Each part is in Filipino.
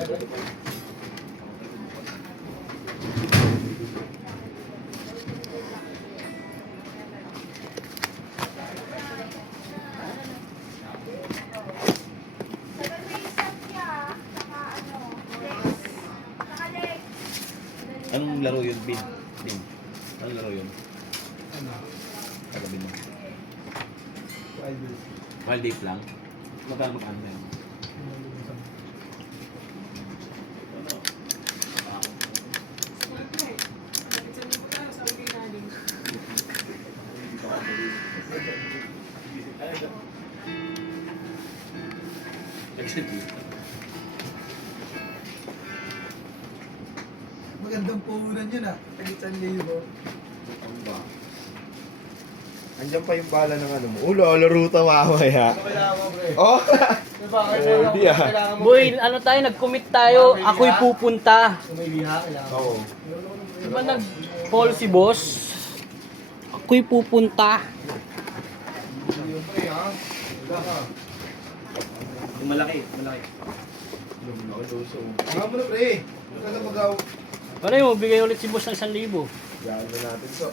Anong laro yun, Bin? Bin? Anong laro yun? Kagabi mo. Wild Day lang? Magkano mag-ano na yun? Magandang puhunan yun ah. Tagitan niyo yun. Andiyan pa yung bala ng ano mo. Ulo, laruta mamaya. Kailangan mo, pre. Oh! Diba? Hindi ah. Kailangan mo. Boy, ano tayo, nag-commit tayo, ako'y pupunta. Kung may liha, kailangan mo. Oo. Diba nag-call si boss? Ako'y pupunta. Yung pre, ha? Wala ka. Yung malaki, malaki. Mga mo na, pre. Huwag ka na magaw. Ano yun, bigay ulit si boss ng 1,000. Yan na natin so.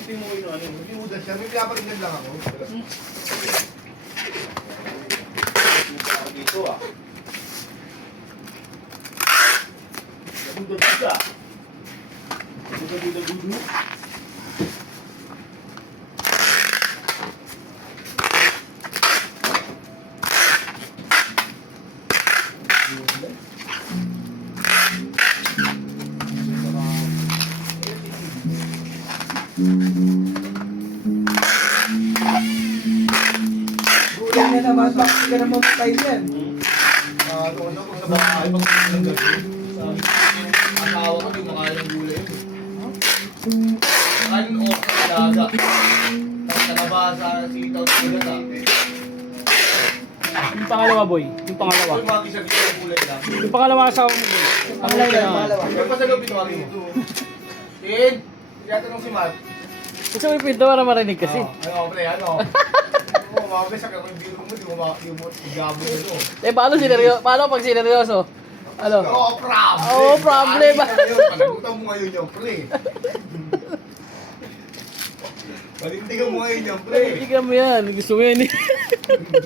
Hindi mo yun, ano? Hindi mo siya. May pinapakinggan lang ako. Dito ah. Duda-duda. Duda-duda-dudu. Gulang na naman. Bakit ka naman patay yan? Ano kung sa bahay, pag ng gabi. Asawa ko, di makain ng gulay yun. Kain o sa daga. Tapos nakabasa ng sitaw sa ulat ah. Yung pangalawa, boy. Yung pangalawa. Kung makikisabit ng gulay lang. Yung pangalawa sa yung pangalawa. Yung pa sa loob, pinawagin mo. Tin! Tinatanong si Matt. Gusto mo yung pinto para marinig kasi. Ano, pre, ano? Oo, mababay sa kung yung biro mo, di mo igabo ito. Eh, paano pag sineryoso? Ano? Oo, problem! Oo, problem. Panagutan mo ngayon yung pre. Panindigan mo ngayon yung pre. Bigyan mo yan. Gusto mo yan eh.